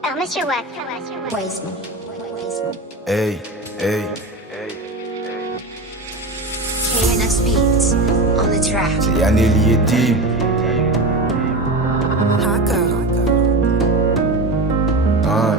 Par Monsieur Watt. Hey, hey, KNS Beats on the track. c'est Yaneli et Tim. Hein.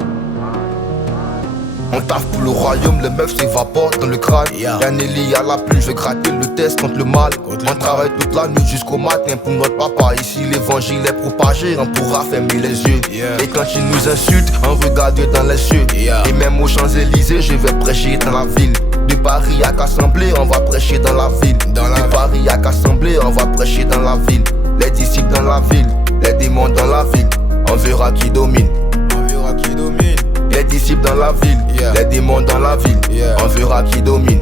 On taffe pour le royaume, les meufs s'évaporent dans le crâne. Yaneli à la pluie, je grattais le test contre le mal. On travaille toute la nuit jusqu'au matin pour notre papa. Ici l'évangile est propagé, on pourra fermer les yeux. Et quand ils nous insultent, on regarde dans les cieux. Et même aux Champs-Élysées, je vais prêcher dans la ville. De Paris à Cassemblé, on va prêcher dans la ville. De Paris à Cassemblé, on va prêcher dans la ville. Les disciples dans la ville, les démons dans la ville. On verra qui domine. Les disciples dans la ville, les démons dans la ville. On verra qui domine.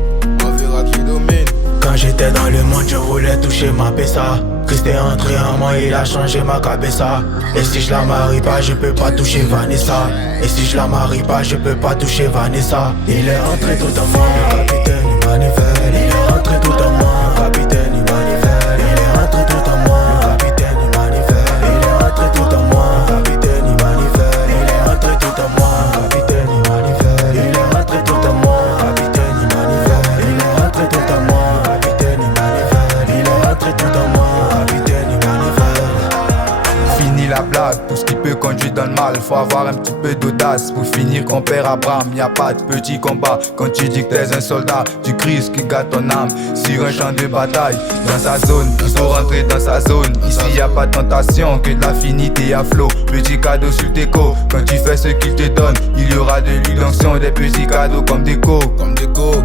Quand j'étais dans le monde, je voulais toucher ma pessa. Christ est entré en moi, il a changé ma cabessa. Et si je la marie pas, je peux pas toucher Vanessa. Et si je la marie pas, je peux pas toucher Vanessa. Il est entré tout en moi, le capitaine il manivelle. Il est entré tout en moi, le capitaine il manivelle. Il est entré tout en moi, le capitaine il manivelle. Il est entré tout en moi, le capitaine il manivelle. Il est entré tout en moi, le capitaine il manivelle. Il est entré tout en moi, le capitaine il manivelle. Il est entré tout en moi, le capitaine il manivelle. Il est entré tout en moi, le capitaine il manivelle. Fini la blague, tout ce qui peut conduire dans le mal. Faut avoir un petit peu d'audace pour finir qu'on perd Abraham. Y'a pas de petit combat quand tu dis que t'es un soldat du Christ qui gâte ton âme sur un champ de bataille. Dans sa zone, il faut rentrer dans sa zone. Ici y a pas de tentation, que de l'affinité à flot. Petit cadeau sur tes co, quand tu fais ce qu'il te donne, il y aura de l'illusion, des petits cadeaux comme déco.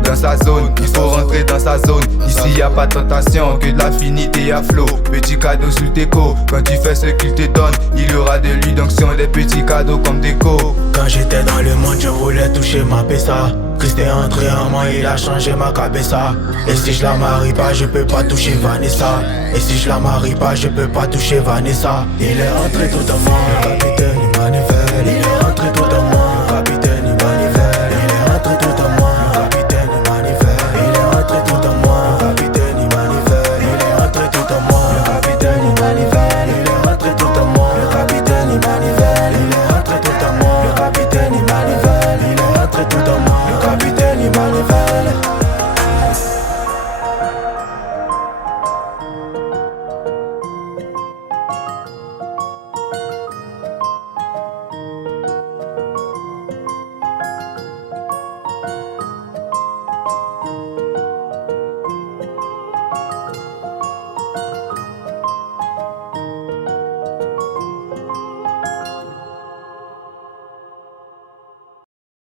Dans sa zone, il faut rentrer dans sa zone. Ici y a pas de tentation, que de l'affinité à flot. Petit cadeau sur tes co, quand tu fais ce qu'il te donne, il y aura de l'illusion, des petits cadeaux comme déco. Quand j'étais dans le monde, je voulais toucher ma pessa. Christ est entré en moi, il a changé ma cabessa. Et si je la marie pas, je peux pas toucher Vanessa. Et si je la marie pas, je peux pas toucher Vanessa. Il est entré tout en moi, le capitaine il manivelle. Il est entré tout en moi,